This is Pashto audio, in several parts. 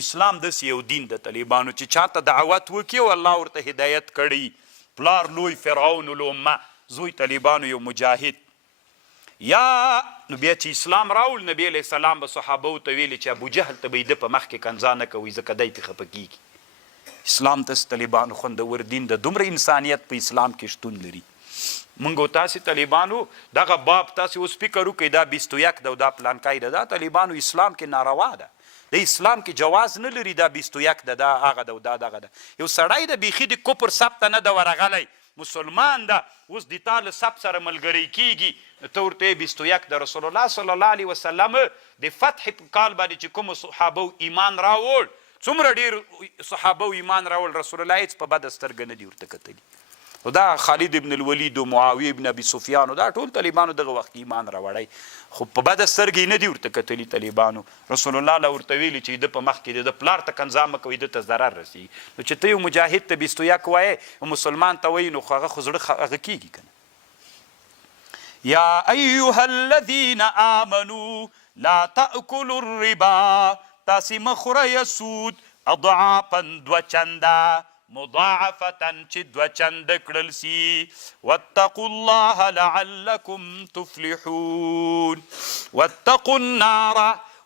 اسلام داسې یو دین د طالبانو چې چاته دعوت وکړي او الله ورته هدایت کړی پلار لوی فرعون الامه زوی طالبانو یو مجاهد یا نو بیا چې اسلام راول نبی علیه السلام به صحابو ته ویلي چې ابو جهل ته به یې ده په مخکې کنځا نه کوئ ځکه دی پې خفه کېږي اسلام ته طالبانو خوندور دین د دومره انسانیت په اسلام کې شتون لري موږ او تاسې طالبانو دغه باب تاسې اوس فکر وکئ دا 21 ده او دا پلانکای ده دا طالبانو اسلام کې ناروا ده د اسلام کې جواز نه لري دا 21 ده دا هغه ده او دا دغه ده یو سړی د بیخي د کفر سب ته نه ده ورغلی مسلمان ده اوس د تا له سب سره ملګری کېږي ته ورته 21 د رسول الله صلی الله علیه وسلم د فتح په کال باندې چې کومو صحابو ایمان راوړ څومره ډېر صحابو ایمان راوړ رسول الله هېڅ په بده سترګه نه دي ورته کتلي او دا خالد ابن الولید و معاویه ابن ابي سفیان دا ټول طالبانو دغه وخت ایمان راوړی خو په بده سترګې نه دي ورته کتلي طالبانو رسول الله له ورته ویلي چې د په مخ کې د پلار ته کنځا مه کوئ ده ته ضرر رسي نو چې ته یو مجاهد ته 21 وایې او مسلمان ته وایي نو خو هغه خو زړه هغه کېږي که نه یا ایها الذین آمنوا لا تأکلوا الربا تاسې مه خورئ سود اضعافا دوه چنده مضاعفة چې دوه چنده کړل سي واتقوا الله لعلکم تفلحون واتقوا النار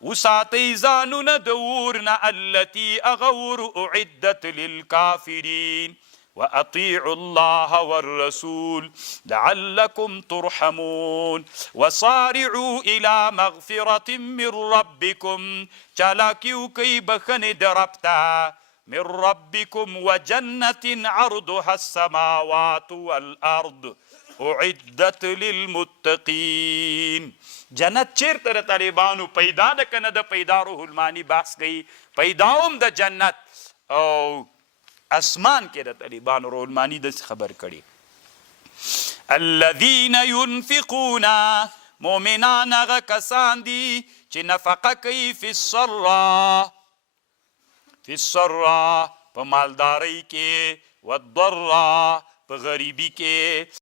وساتئ ځانونه د اور نه التي هغه اعدت للکافرین واطیعوا الله والرسول لعلکم ترحمون وصارعوا الى مغفرة من ربکم چالاکی وکئ بخنې د رب ته من ربكم وجنة عرضها السماوات والأرض أعدت للمتقين جنت چیرته د طالبانو پیدا ده که نه د پیدا روح المانی بحث کوي پیداوم د جنت او اسمان کې د طالبانو روح المانی داسې خبر کړي الذين ينفقون مؤمنان هغه کسان دي چې نفقه کوي فی السرا په مالدارۍ کې والضرا په غریبي کې